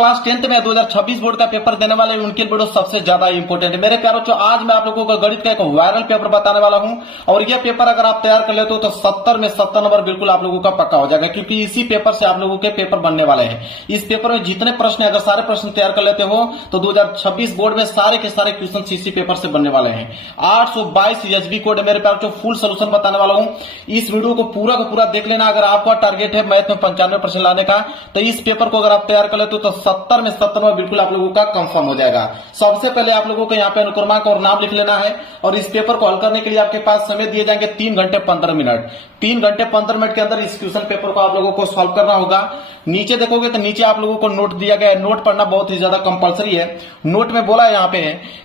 Class 10th में 2026 board का paper देने वाले उनके वीडियो सबसे ज्यादा इंपॉर्टेंट है। मेरे प्यारों जो आज मैं आप लोगों को गणित का एक वायरल पेपर बताने वाला हूं और यह पेपर अगर आप तैयार कर लेते हो तो 70 में 70 नंबर बिल्कुल आप लोगों का पक्का हो जाएगा, क्योंकि इसी पेपर से आप लोगों के पेपर बनने वाले हैं। इस पेपर में जितने प्रश्न अगर सारे प्रश्न तैयार कर लेते हो तो 2026 बोर्ड में सारे के सारे क्वेश्चन इसी पेपर से बनने वाले हैं। 822 एचबी कोड है मेरे प्यारों जो फुल सोल्यूशन बताने वाला हूं। इस वीडियो को पूरा का पूरा देख लेना। अगर आपका टारगेट है मैथ में 95% लाने का तो इस पेपर को अगर आप तैयार कर लेते हो तो 70 में 70 में बिल्कुल आप लोगों का कंफर्म हो जाएगा। सबसे पहले आप लोगों को यहाँ पे अनुक्रमांक और नाम लिख लेना है और इस पेपर को हल करने के लिए आपके पास समय दिए जाएंगे 3 घंटे 15 मिनट। 3 घंटे 15 मिनट के अंदर इस क्वेश्चन पेपर को आप लोगों को सॉल्व करना होगा। नीचे देखोगे तो नीचे आप लोगों को नोट दिया गया है। नोट पढ़ना बहुत ही ज्यादा कंपलसरी है। नोट में बोला है यहाँ पे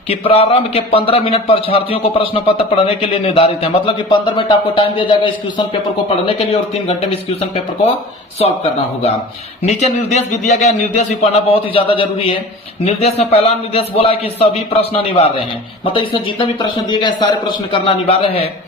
कि प्रारंभ के 15 मिनट परीक्षार्थियों को प्रश्न पत्र पढ़ने के लिए निर्धारित है। मतलब कि 15 मिनट आपको टाइम दिया जाएगा इस क्वेश्चन पेपर को पढ़ने के लिए और 3 घंटे में इस क्वेश्चन पेपर को सॉल्व करना होगा। नीचे निर्देश भी दिया गया है। निर्देश भी पढ़ना बहुत ही ज्यादा जरूरी है। निर्देश में पहला निर्देश बोला है कि सभी प्रश्न अनिवार्य हैं, मतलब इसमें जितने भी प्रश्न दिए गए सारे प्रश्न करना अनिवार्य है।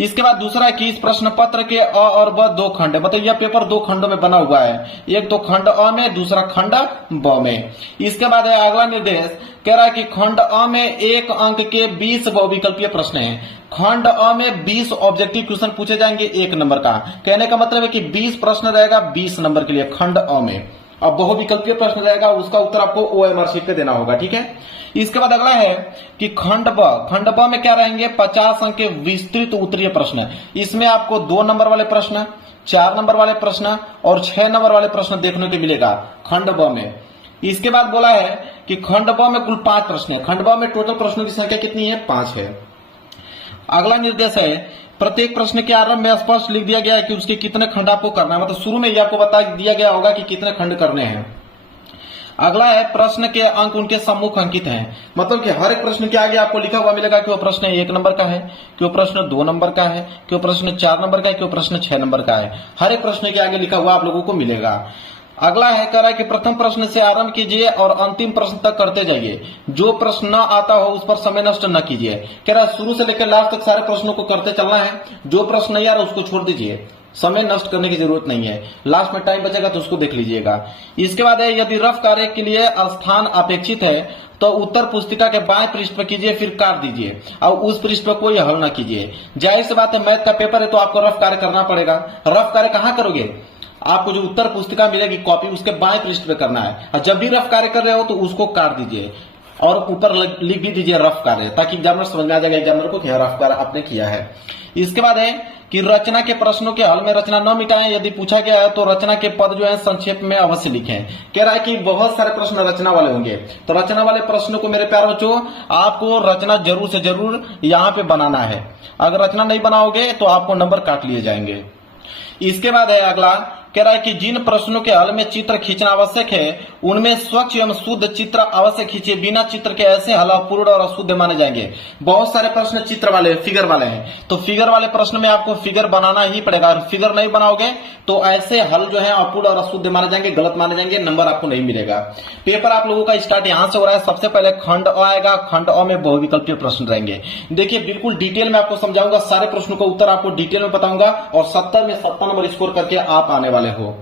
इसके बाद दूसरा है कि इस प्रश्न पत्र के अ और ब 2 खंड है, मतलब यह पेपर 2 खंडों में बना हुआ है। एक तो खंड अ में, दूसरा खंड ब में। इसके बाद है अगला निर्देश कह रहा है कि खंड अ में 1 अंक के 20 बहुविकल्पीय प्रश्न हैं। खंड अ में 20 ऑब्जेक्टिव क्वेश्चन पूछे जाएंगे 1 नंबर का। कहने का मतलब है कि 20 प्रश्न रहेगा 20 नंबर के लिए खंड अ में। अब बहुविकल्पीय प्रश्न रहेगा, उसका उत्तर आपको ओएमआर शीट पे देना होगा, ठीक है। इसके बाद अगला है कि खंड ब में क्या रहेंगे 50 अंक के विस्तृत उत्तरीय प्रश्न। इसमें आपको 2 नंबर वाले प्रश्न, 4 नंबर वाले प्रश्न और 6 नंबर वाले प्रश्न देखने को मिलेगा खंड ब में। इसके बाद बोला है कि खंड ब में कुल 5 प्रश्न है। खंड ब में टोटल प्रश्नों की संख्या कितनी है 5 है। अगला निर्देश है प्रत्येक प्रश्न के आरंभ में स्पष्ट लिख दिया गया है कि उसके कितने खंड आपको करना है, मतलब शुरू में ही आपको बता दिया गया होगा कि कितने खंड करने हैं। अगला है प्रश्न के अंक उनके सम्मुख अंकित हैं, मतलब कि हर एक प्रश्न के आगे आपको लिखा हुआ मिलेगा कि वो प्रश्न 1 नंबर का है, कि वो प्रश्न 2 नंबर का है, कि वो प्रश्न 4 नंबर का है, कि वो प्रश्न 6 नंबर का है। हर एक प्रश्न के आगे लिखा हुआ आप लोगों को मिलेगा। अगला है कह रहा है कि प्रथम प्रश्न से आरंभ कीजिए और अंतिम प्रश्न तक करते जाइए। जो प्रश्न न आता हो उस पर समय नष्ट न कीजिए। कह रहा है शुरू से लेकर लास्ट तक सारे प्रश्नों को करते चलना है। जो प्रश्न नहीं आ रहा उसको छोड़ दीजिए, समय नष्ट करने की जरूरत नहीं है। लास्ट में टाइम बचेगा तो उसको देख लीजिएगा। इसके बाद है यदि रफ कार्य के लिए स्थान अपेक्षित है तो उत्तर पुस्तिका के बाएं पृष्ठ पर कीजिए, फिर काट दीजिए और उस पृष्ठ पर कोई हल ना कीजिए। जाहिर सी बात है मैथ का पेपर है तो आपको रफ कार्य करना पड़ेगा। रफ कार्य कहाँ करोगे? आपको जो उत्तर पुस्तिका मिलेगी कॉपी उसके बाएं पृष्ठ पे करना है। और जब भी रफ कार्य कर रहे हो तो उसको काट दीजिए और ऊपर लिख भी दीजिए रफ कार्य, ताकि एग्जामिनर समझ में आ जाएगा एग्जामिनर को कि रफ कार्य आपने किया है। इसके बाद है कि रचना के प्रश्नों के हल में रचना न मिटाएं। यदि पूछा गया है तो रचना के पद जो है संक्षेप में अवश्य लिखें। कह रहा है कि बहुत सारे प्रश्न रचना वाले होंगे, तो रचना वाले प्रश्नों को मेरे प्यारे बच्चों आपको रचना जरूर से जरूर यहाँ पे बनाना है। अगर रचना नहीं बनाओगे तो आपको नंबर काट लिए जाएंगे। इसके बाद है अगला कह रहा है कि जिन प्रश्नों के हल में चित्र खींचना आवश्यक है उनमें स्वच्छ एवं शुद्ध चित्र अवश्य खींचिए। बिना चित्र के ऐसे हल अपूर्ण और अशुद्ध माने जाएंगे। बहुत सारे प्रश्न चित्र वाले फिगर वाले हैं, तो फिगर वाले प्रश्न में आपको फिगर बनाना ही पड़ेगा। फिगर नहीं बनाओगे तो ऐसे हल जो है अपूर्ण और अशुद्ध माने जाएंगे, गलत माने जाएंगे, नंबर आपको नहीं मिलेगा। पेपर आप लोगों का स्टार्ट यहां से हो रहा है। सबसे पहले खंड अ आएगा। खंड अ में बहुविकल्पीय प्रश्न रहेंगे। देखिए बिल्कुल डिटेल में आपको समझाऊंगा, सारे प्रश्नों का उत्तर आपको डिटेल में बताऊंगा और 70 में 70 नंबर स्कोर करके आप आने वाले हो।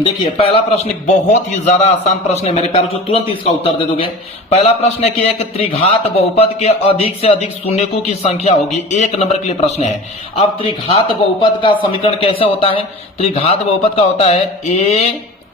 देखिए पहला प्रश्न बहुत ही ज्यादा आसान प्रश्न है मेरे प्यारे, जो तुरंत इसका उत्तर दे दोगे। पहला प्रश्न है कि एक त्रिघात बहुपद के अधिक से अधिक शून्यकों की संख्या होगी। 1 नंबर के लिए प्रश्न है। अब त्रिघात बहुपद का समीकरण कैसे होता है? त्रिघात बहुपद का होता है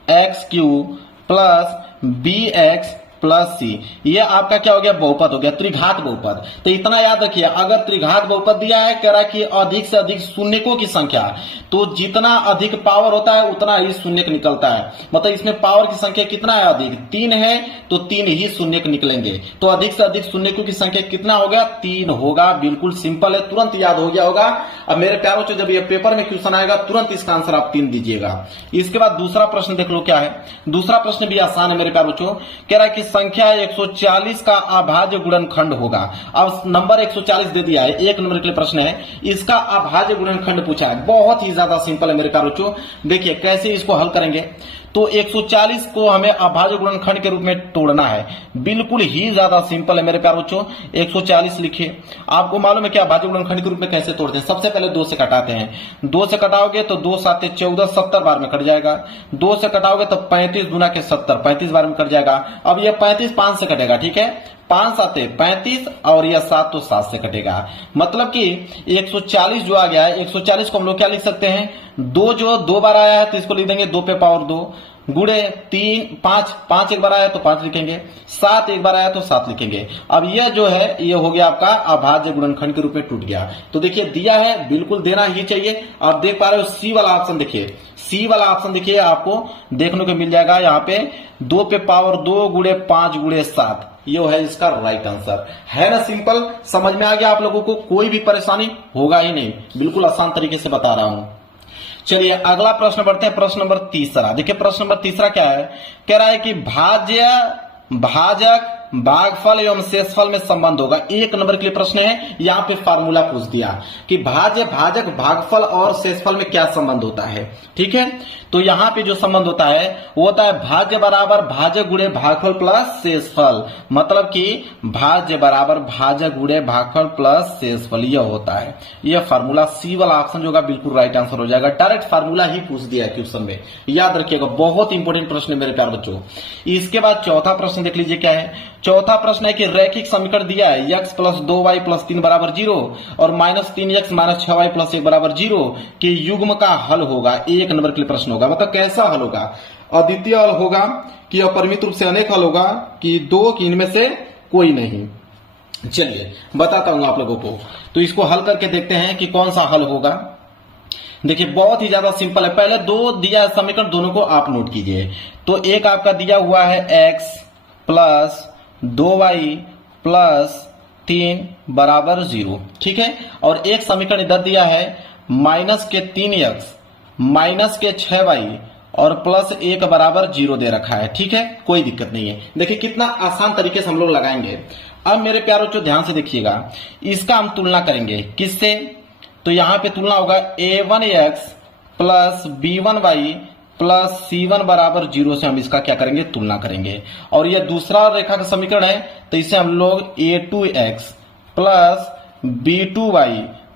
ax³ प्लस bx प्लस सी। ये आपका क्या हो गया? बहुपद हो गया, त्रिघात बहुपद। तो इतना याद रखिए, अगर त्रिघात बहुपद दिया है कह रहा है कि अधिक से अधिक शून्यकों की संख्या, तो जितना अधिक पावर होता है उतना ही शून्यक निकलता है। मतलब इसमें पावर की संख्या कितना है? अधिक 3 है तो 3 ही शून्यक निकलेंगे। तो अधिक से अधिक शून्यकों की संख्या कितना हो गया? 3 होगा। बिल्कुल सिंपल है, तुरंत याद हो गया होगा। अब मेरे प्यारों से जब ये पेपर में क्वेश्चन आएगा तुरंत इसका आंसर आप 3 दीजिएगा। इसके बाद दूसरा प्रश्न देख लो क्या है। दूसरा प्रश्न भी आसान है मेरे प्यारों। कह रहा है कि संख्या 140 का अभाज्य गुणनखंड होगा। अब नंबर 140 दे दिया है, 1 नंबर के लिए प्रश्न है। इसका अभाज्य गुणनखंड पूछा है। बहुत ही ज्यादा सिंपल है मेरे प्यारे बच्चों। देखिए कैसे इसको हल करेंगे। तो 140 को हमें अभाज्य गुणनखंड के रूप में तोड़ना है। बिल्कुल ही ज्यादा सिंपल है मेरे प्यारे बच्चों। 140 लिखिए। आपको मालूम है कि अभाज्य गुणनखंड के रूप में कैसे तोड़ते हैं। सबसे पहले 2 से कटाते हैं। 2 से कटाओगे तो 2 7 14, 70 बार में कट जाएगा। 2 से कटाओगे तो 35 गुना के 70, 35 बार में कट जाएगा। अब ये 35 5 से कटेगा, ठीक है। 5 7 35 और यह 7 तो 7 से कटेगा। मतलब कि 140 जो आ गया है, 140 को हम लोग क्या लिख सकते हैं, 2 जो 2 बार आया है तो इसको लिख देंगे 2 पे पावर 2 गुणे 3 5, 5 एक बार आया तो 5 लिखेंगे, 7 एक बार आया तो 7 लिखेंगे। अब यह जो है ये हो गया आपका अभाज्य गुणनखंड के रूप में टूट गया। तो देखिए दिया है, बिल्कुल देना ही चाहिए। आप देख पा रहे हो सी वाला ऑप्शन, देखिए सी वाला ऑप्शन देखिए आपको देखने को मिल जाएगा यहाँ पे 2 पे पावर 2 गुणे 5 गुणे 7, ये है इसका राइट आंसर। है ना सिंपल, समझ में आ गया आप लोगों को, कोई भी परेशानी होगा ही नहीं, बिल्कुल आसान तरीके से बता रहा हूं। चलिए अगला प्रश्न बढ़ते हैं, प्रश्न नंबर तीसरा। देखिए प्रश्न नंबर तीसरा क्या है, कह रहा है कि भाज्य भाजक भागफल एवं शेषफल में संबंध होगा। 1 नंबर के लिए प्रश्न है, यहाँ पे फार्मूला पूछ दिया कि भाज्य भाजक भागफल और शेषफल में क्या संबंध होता है। ठीक है, तो यहाँ पे जो संबंध होता है वो होता है भाज्य बराबर भाजक गुणे भागफल प्लस शेषफल। मतलब कि भाज्य बराबर भाजक गुणे भागफल प्लस शेषफल, यह होता है। यह फार्मूला सी वाला ऑप्शन जो होगा बिल्कुल राइट आंसर हो जाएगा। डायरेक्ट फार्मूला ही पूछ दिया है क्वेश्चन में, याद रखिएगा, बहुत इंपॉर्टेंट प्रश्न है मेरे प्यारे बच्चों। इसके बाद चौथा प्रश्न देख लीजिए क्या है। चौथा प्रश्न है कि रैखिक समीकरण दिया है x + 2y + 3 बराबर 0 और -3x - 6y + 1 बराबर 0 के युग्म का हल होगा। 1 नंबर के लिए प्रश्न होगा। मतलब कैसा हल होगा, अद्वितीय हल होगा कि अपरिमित रूप से अनेक हल होगा कि 2 कि इनमें से कोई नहीं। चलिए बताता हूं आप लोगों को, तो इसको हल करके देखते हैं कि कौन सा हल होगा। देखिए बहुत ही ज्यादा सिंपल है। पहले 2 दिया समीकरण, दोनों को आप नोट कीजिए। तो एक आपका दिया हुआ है x + 2y + 3 बराबर 0, ठीक है। और एक समीकरण इधर दिया है -3x -6y और +1 बराबर 0 दे रखा है, ठीक है, कोई दिक्कत नहीं है। देखिए कितना आसान तरीके से हम लोग लगाएंगे। अब मेरे प्यारों को ध्यान से देखिएगा, इसका हम तुलना करेंगे किससे, तो यहां पे तुलना होगा a1x + b1y + c1 बराबर 0 से हम इसका क्या करेंगे, तुलना करेंगे। और यह दूसरा रेखा का समीकरण है, तो इसे हम लोग a2x + b2y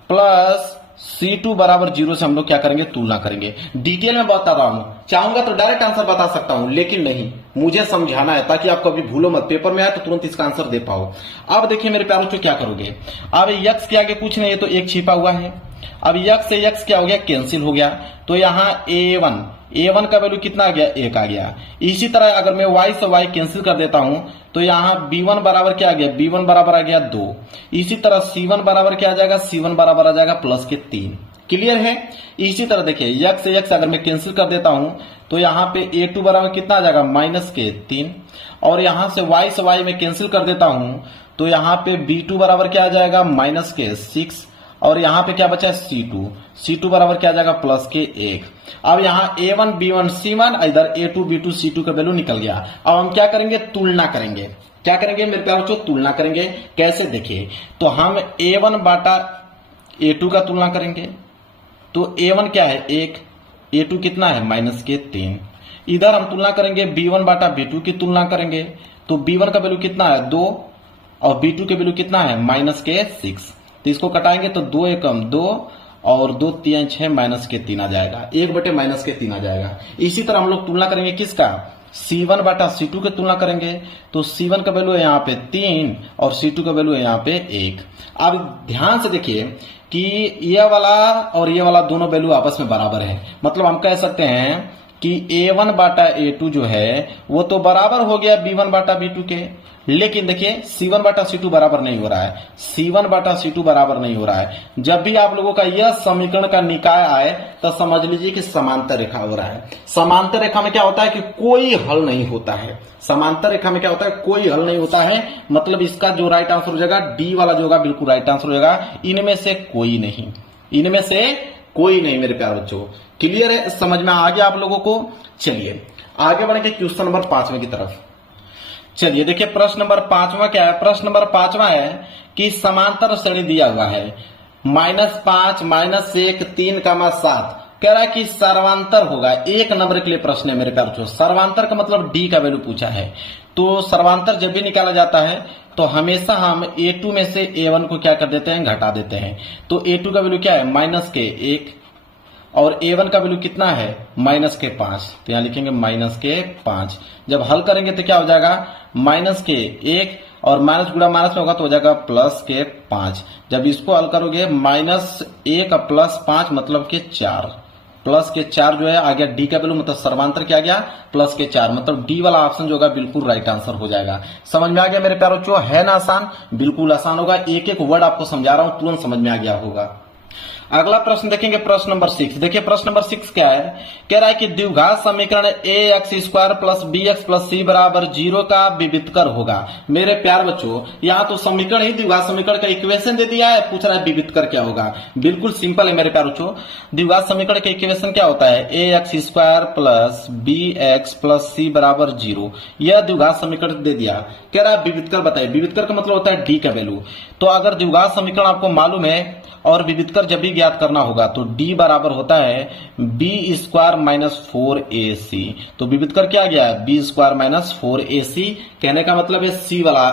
+ c2 बराबर 0 से हम लोग क्या करेंगे, तुलना करेंगे। डिटेल में बता रहा हूं, चाहूंगा तो डायरेक्ट आंसर बता सकता हूं, लेकिन नहीं, मुझे समझाना है ताकि आप कभी भूलो मत, पेपर में आए तो तुरंत इसका आंसर दे पाओ। अब देखिए मेरे प्यारों को क्या करोगे, अब x के आगे कुछ नहीं है तो 1 छिपा हुआ है। अब x से x क्या हो गया, कैंसिल हो गया। तो यहाँ a1 का वैल्यू कितना आ गया, 1 आ गया। इसी तरह अगर मैं y से y कैंसिल कर देता हूं तो यहाँ b1 बराबर क्या आ गया, b1 बराबर आ गया 2। इसी तरह c1 बराबर क्या आ जाएगा, c1 बराबर आ जाएगा +3। क्लियर है। इसी तरह देखिए x से x अगर मैं कैंसिल कर देता हूं तो यहाँ पे a2 बराबर कितना आ जाएगा, -3। और यहां से y में कैंसिल कर देता हूं तो यहाँ पे b2 बराबर क्या आ जाएगा, -6। और यहाँ पे क्या बचा है, C2 बराबर क्या आ जाएगा, +1। अब यहाँ a1 b1 c1, इधर a2 b2 c2 का वैल्यू निकल गया। अब हम क्या करेंगे, तुलना करेंगे। क्या करेंगे मेरे प्यारे बच्चों, तुलना करेंगे। कैसे, देखिए तो हम a1 बाटा a2 का तुलना करेंगे। तो a1 क्या है, 1, a2 कितना है, -3। इधर हम तुलना करेंगे b1 बाटा b2 की तुलना करेंगे। तो b1 का वैल्यू कितना है, 2, और b2 के वैल्यू कितना है, -6। तो इसको कटाएंगे तो 2 एकम 2 और 2 3 6 -3 आ जाएगा, 1/-3 आ जाएगा। इसी तरह हम लोग तुलना करेंगे किसका, C1 बाटा C2 की तुलना करेंगे। तो C1 का वैल्यू है यहाँ पे 3 और C2 का वैल्यू है यहाँ पे 1। अब ध्यान से देखिए कि ये वाला और ये वाला दोनों वैल्यू आपस में बराबर है। मतलब हम कह सकते हैं कि a1 बाटा a2 जो है वो तो बराबर हो गया b1 बाटा b2 के। लेकिन देखिए C1 बाटा C2 बराबर नहीं हो रहा है, C1 बाटा C2 बराबर नहीं हो रहा है। जब भी आप लोगों का यह समीकरण का निकाय आए तो समझ लीजिए कि समांतर रेखा हो रहा है। समांतर रेखा में क्या होता है कि कोई हल नहीं होता है। समांतर रेखा में क्या होता है, कोई हल नहीं होता है। मतलब इसका जो राइट आंसर हो जाएगा, डी वाला जो होगा बिल्कुल राइट आंसर हो जाएगा। इनमें से कोई नहीं, इनमें से कोई नहीं मेरे प्यारे बच्चों। क्लियर है, समझ में आ गया आप लोगों को। चलिए आगे बढ़ेंगे क्वेश्चन नंबर 5वें की तरफ। चलिए देखिए प्रश्न नंबर 5वां क्या है। प्रश्न नंबर 5वां है कि समांतर श्रेणी दिया हुआ है -5 -1 3, 7। कह रहा है कि सर्वांतर होगा, एक नंबर के लिए प्रश्न है मेरे प्यारे। सर्वांतर का मतलब डी का वैल्यू पूछा है। तो सर्वांतर जब भी निकाला जाता है तो हमेशा हम a2 में से a1 को क्या कर देते हैं, घटा देते हैं। तो a2 का वैल्यू क्या है, -1, और a1 का वैल्यू कितना है, -5। तो यहां लिखेंगे -5। जब हल करेंगे तो क्या हो जाएगा, -1 और माइनस गुणा माइनस में होगा तो हो जाएगा +5। जब इसको हल करोगे -1 +5 मतलब के 4, +4 जो है आ गया डी का वैल्यू, मतलब सर्वांतर क्या आ गया, +4, मतलब डी वाला ऑप्शन जो होगा बिल्कुल राइट आंसर हो जाएगा। समझ में आ गया मेरे प्यारो बच्चों, है ना आसान, बिल्कुल आसान होगा। एक एक वर्ड आपको समझा रहा हूं, तुरंत समझ में आ गया होगा। अगला प्रश्न देखेंगे, प्रश्न नंबर 6। देखिए प्रश्न नंबर 6 क्या है, कह रहा है कि द्विघात समीकरण ax² + bx + c = 0 का विविधकर होगा। मेरे प्यार बच्चों, यहाँ तो समीकरण ही द्विघात समीकरण का इक्वेशन दे दिया है, पूछ रहा है विविधकर क्या होगा। बिल्कुल सिंपल है मेरे प्यार बच्चों, द्विघात समीकरण का इक्वेशन क्या होता है, ax² + bx + c = 0। यह द्विघात समीकरण दे दिया, कह रहा है विविधकर बताइए। विविधकर का मतलब होता है डी का वैल्यू। तो अगर द्विघात समीकरण आपको मालूम है और विविधकर जब भी ज्ञात करना होगा तो d बराबर होता है b² - 4ac। तो विविधकर क्या गया है, b² - 4ac। कहने का मतलब है सी वाला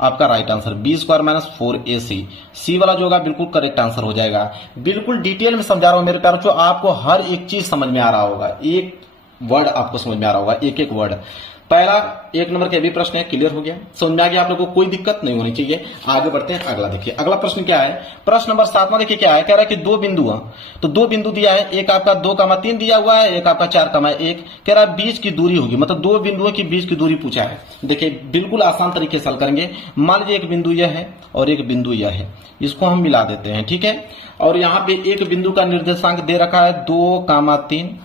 आपका राइट आंसर, b² - 4ac। सी वाला जो होगा बिल्कुल करेक्ट आंसर हो जाएगा। बिल्कुल डिटेल में समझा रहा हूं मेरे प्यारों, आपको हर एक चीज समझ में आ रहा होगा, एक वर्ड आपको समझ में आ रहा होगा, एक एक वर्ड। पहला 1 नंबर के भी प्रश्न है, क्लियर हो गया, समझ में आ गया आप लोगों को, कोई दिक्कत नहीं होनी चाहिए। आगे बढ़ते हैं, अगला देखिए। अगला प्रश्न क्या है, प्रश्न नंबर 7वां देखिए क्या है, कह रहा है कि 2 बिंदु, तो 2 बिंदु दिया है, एक आपका 2,3 दिया हुआ है, एक आपका 4,1। कह रहा है बीच की दूरी होगी, मतलब 2 बिंदुओं की बीच की दूरी पूछा है। देखिए बिल्कुल आसान तरीके से हल करेंगे। मान लीजिए एक बिंदु यह है और एक बिंदु यह है, इसको हम मिला देते हैं, ठीक है। और यहाँ पे एक बिंदु का निर्देशांक दे रखा है 2,3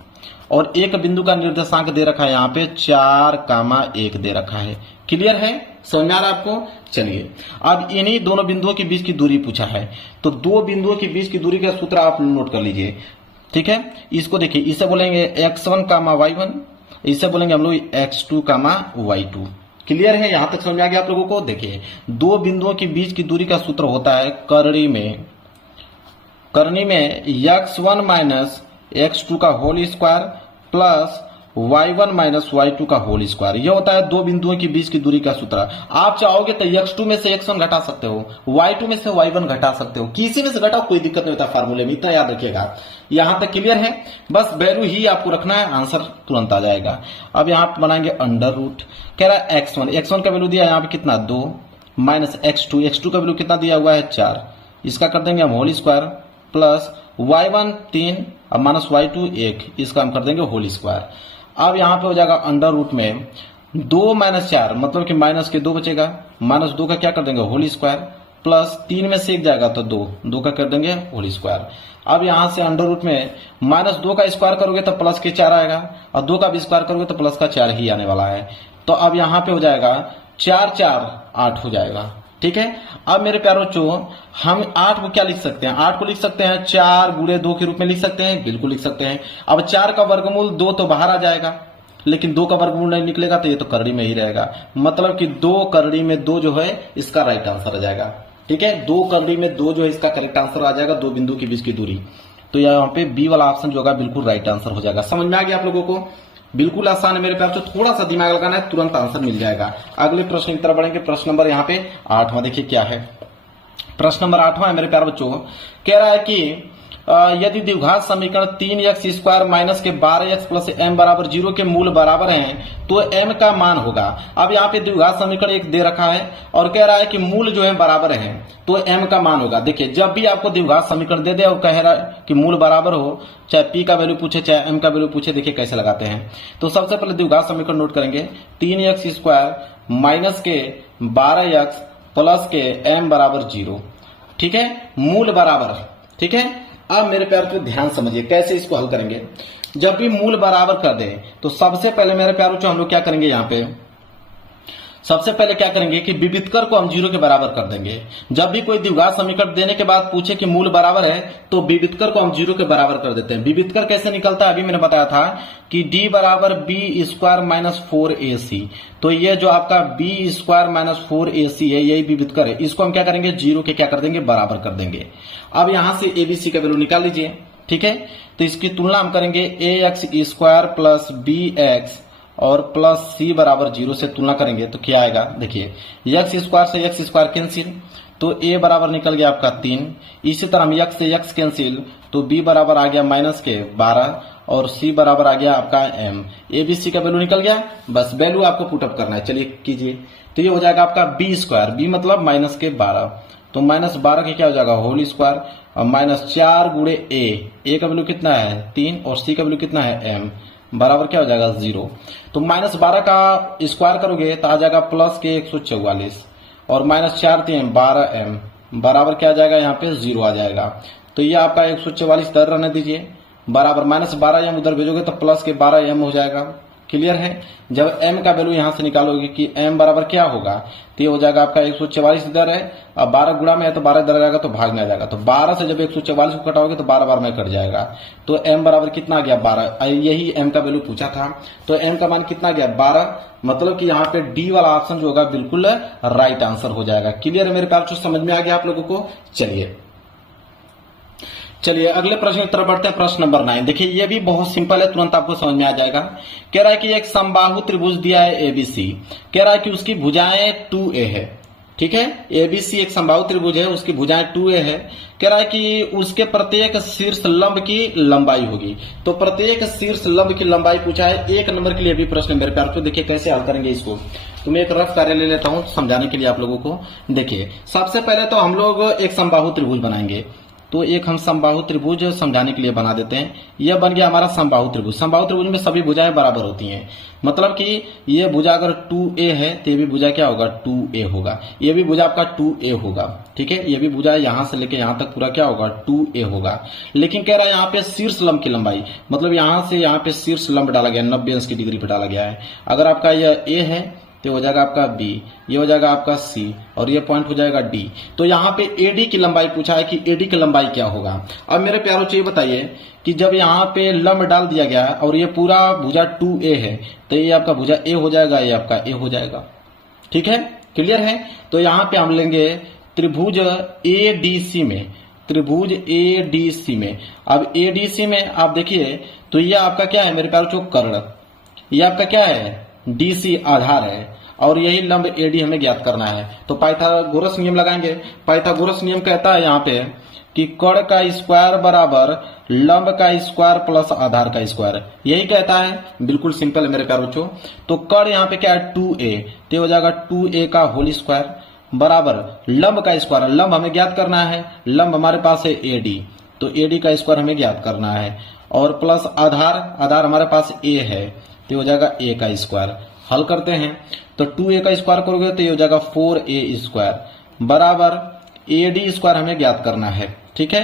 और एक बिंदु का निर्देशांक दे रखा है यहाँ पे 4,1 दे रखा है। क्लियर है, समझ में आ रहा है आपको। चलिए अब इन्हीं दोनों बिंदुओं के बीच की दूरी पूछा है, तो 2 बिंदुओं के बीच की दूरी का सूत्र आप नोट कर लीजिए, ठीक है। इसको देखिए, इसे बोलेंगे x1, y1, इसे बोलेंगे हम लोग x2, y2। क्लियर है, यहां तक समझ में आ गया आप लोगों को। देखिए 2 बिंदुओं के बीच की दूरी का सूत्र होता है करनी में x1 - x2 का whole square plus y1 - y2 का होल स्क्वायर। यह होता है 2 बिंदुओं के बीच की दूरी का सूत्र। आप चाहोगे तो x2 में से x1 घटा सकते हो, y2 में से y1 घटा सकते हो, किसी में से घटाओ, कोई दिक्कत नहीं होता फार्मूले में, इतना याद रखिएगा। यहां तक क्लियर है, बस वैल्यू ही आपको रखना है, आंसर तुरंत आ जाएगा। अब यहां पर बनाएंगे अंडर रूट। कह रहा है x1 का वैल्यू दिया यहाँ पे कितना 2 माइनस x2 का वैल्यू कितना दिया हुआ है 4, इसका कर देंगे हम होल स्क्वायर प्लस y1 3 और माइनस y2 1, इसका हम कर देंगे होल स्क्वायर। अब यहां पे हो जाएगा अंडर रूट में 2 - 4 मतलब कि माइनस के 2 बचेगा, -2 का क्या कर देंगे होल स्क्वायर प्लस 3 में से 1 जाएगा तो 2 का कर देंगे होल स्क्वायर। अब यहां से अंडर रूट में -2 का स्क्वायर करोगे तो प्लस के 4 आएगा और 2 का भी स्क्वायर करोगे तो प्लस का 4 ही आने वाला है। तो अब यहां पे हो जाएगा 4 4 8 हो जाएगा, ठीक है। अब मेरे प्यारों बच्चों, हम 8 को क्या लिख सकते हैं, 8 को लिख सकते हैं 4 × 2 के रूप में लिख सकते हैं, बिल्कुल लिख सकते हैं। अब 4 का वर्गमूल 2 तो बाहर आ जाएगा, लेकिन 2 का वर्गमूल नहीं निकलेगा तो ये तो करड़ी में ही रहेगा, मतलब कि 2 करड़ी में 2 जो है इसका राइट आंसर आ जाएगा, ठीक है। 2 करड़ी में 2 जो है इसका करेक्ट आंसर आ जाएगा, 2 बिंदु के बीच की दूरी। तो यहाँ पे बी वाला ऑप्शन जो होगा बिल्कुल राइट आंसर हो जाएगा। समझ में आ गया आप लोगों को, बिल्कुल आसान है मेरे प्यार, तो थोड़ा सा दिमाग लगाना है, तुरंत आंसर मिल जाएगा। अगले प्रश्न की तरफ बढ़ेंगे। प्रश्न नंबर यहाँ पे 8वां देखिए क्या है, प्रश्न नंबर 8वां है मेरे प्यार बच्चों। कह रहा है कि यदि द्विघात समीकरण 3x² - के 12x + m = 0 के मूल बराबर हैं तो m का मान होगा। अब यहाँ पे द्विघात समीकरण एक दे रखा है और कह रहा है कि मूल जो है बराबर है तो m का मान होगा। देखिए जब भी आपको द्विघात समीकरण दे दे और कह रहा है कि मूल बराबर हो, चाहे p का वैल्यू पूछे चाहे m का वैल्यू पूछे, देखिए कैसे लगाते हैं। तो सबसे पहले द्विघात समीकरण नोट करेंगे, 3x² - के 12x + के m = 0, ठीक है, मूल बराबर, ठीक है। अब मेरे प्यार को ध्यान समझिए कैसे इसको हल करेंगे। जब भी मूल बराबर कर दें तो सबसे पहले मेरे प्यारों हम लोग क्या करेंगे, यहाँ पे सबसे पहले क्या करेंगे कि विविधकर को हम 0 के बराबर कर देंगे। जब भी कोई द्विघात समीकरण देने के बाद पूछे कि मूल बराबर है तो विविधकर को हम 0 के बराबर कर देते हैं। विविधकर कैसे निकलता है, अभी मैंने बताया था कि d बराबर b² - 4ac। तो ये जो आपका b² - 4ac है यही विविधकर है, इसको हम क्या करेंगे 0 के क्या कर देंगे बराबर कर देंगे। अब यहां से abc का वैल्यू निकाल लीजिए, ठीक है। तो इसकी तुलना हम करेंगे a x square plus b x और प्लस सी बराबर 0 से तुलना करेंगे तो क्या आएगा, देखिए एक्स स्क्वायर से एक्स स्क्वायर कैंसिल, तो ए बराबर निकल गया आपका 3। इसी तरह हम एक्स से एक्स कैंसिल, तो बी बराबर आ गया माइनस के 12 और सी बराबर आ गया आपका एम। ए बी सी का वैल्यू निकल गया, बस वैल्यू आपको पुटअप करना है। चलिए कीजिए, तो ये हो जाएगा आपका बी स्क्वायर, बी मतलब माइनस के 12, तो माइनस 12 के क्या हो जाएगा होल स्क्वायर और माइनस 4 गुणे ए का वैल्यू कितना है 3 और सी का वैल्यू कितना है एम, बराबर क्या हो जाएगा 0। तो माइनस 12 का स्क्वायर करोगे तो आ जाएगा प्लस के 144 और माइनस 4 3 12 एम, बराबर क्या आ जाएगा यहाँ पे 0 आ जाएगा। तो ये आपका 144 इधर रहने दीजिए, बराबर माइनस 12 एम उधर भेजोगे तो प्लस के 12 एम हो जाएगा। क्लियर है। जब m का वैल्यू यहां से निकालोगे कि m बराबर क्या होगा, तो ये हो जाएगा आपका 144 इधर है, अब 12 गुणा में है तो 12 इधर जाएगा तो भाग में आ जाएगा, तो 12 से जब 144 को कटाओगे तो 12 बार में कट जाएगा, तो m बराबर कितना आ गया 12। यही m का वैल्यू पूछा था, तो m का मान कितना गया 12, मतलब कि यहाँ पे डी वाला ऑप्शन जो होगा बिल्कुल राइट आंसर हो जाएगा। क्लियर है मेरे प्यार, समझ में आ गया आप लोगों को। चलिए अगले प्रश्न की तरफ बढ़ते हैं, प्रश्न नंबर 9। देखिए ये भी बहुत सिंपल है, तुरंत आपको समझ में आ जाएगा। कह रहा है कि एक समबाहु त्रिभुज दिया है एबीसी, कह रहा है कि उसकी भुजाएं 2a है, ठीक है। एबीसी एक समबाहु त्रिभुज है, उसकी भुजाएं 2a है। कह रहा है कि उसके प्रत्येक शीर्ष लंब की लंबाई होगी, तो प्रत्येक शीर्ष लंब की लंबाई पूछा है। 1 नंबर के लिए भी प्रश्न मेरे प्यार को, देखिए कैसे हल करेंगे इसको। तो मैं एक रफ कार्य ले लेता हूं समझाने के लिए आप लोगों को। देखिए सबसे पहले तो हम लोग एक समबाहु त्रिभुज बनाएंगे, तो एक हम समबाहु त्रिभुज समझाने के लिए बना देते हैं। यह बन गया हमारा समबाहु त्रिभुज। समबाहु त्रिभुज में सभी भुजाएं बराबर होती हैं, मतलब कि ये भुजा अगर 2a है तो ये भी भुजा क्या होगा 2a होगा, ये भी भुजा आपका 2a होगा, ठीक है। ये भी भुजा यहां से लेके यहां तक पूरा क्या होगा 2a होगा। लेकिन कह रहा है यहाँ पे शीर्ष लंब की लंबाई, मतलब यहां से यहाँ पे शीर्ष लंब डाला गया 90 अंश की डिग्री पे डाला गया है। अगर आपका यह a है तो हो जाएगा आपका B, ये हो जाएगा आपका C और ये पॉइंट हो जाएगा D। तो यहाँ पे AD की लंबाई पूछा है कि AD की लंबाई क्या होगा। अब मेरे प्यारों से ये बताइए कि जब यहाँ पे लंब डाल दिया गया और ये पूरा भुजा 2a है, तो ये आपका भुजा A हो जाएगा, ये आपका A हो जाएगा, ठीक है। क्लियर है। तो यहाँ पे हम लेंगे त्रिभुज ADC में, त्रिभुज ADC में। अब ADC में आप देखिए तो ये आपका क्या है मेरे प्यारों कर्ण, ये आपका क्या है DC आधार है और यही लंब AD हमें ज्ञात करना है। तो पाइथागोरस नियम लगाएंगे। पाइथागोरस नियम कहता है यहाँ पे कि कर्ण का स्क्वायर बराबर लंब का स्क्वायर प्लस आधार का स्क्वायर, यही कहता है। बिल्कुल सिंपल है मेरे प्यारे बच्चों। तो कर्ण यहाँ पे क्या है 2a, तो हो जाएगा 2a का होल स्क्वायर बराबर लंब का स्क्वायर, लंब हमें ज्ञात करना है, लंब हमारे पास है AD, तो AD का स्क्वायर हमें ज्ञात करना है और प्लस आधार, आधार हमारे पास A है, तो हो जाएगा A का स्क्वायर। हल करते हैं तो 2a का स्क्वायर करोगे तो ये हो जाएगा 4a स्क्वायर बराबर AD स्क्वायर हमें ज्ञात करना है, ठीक है,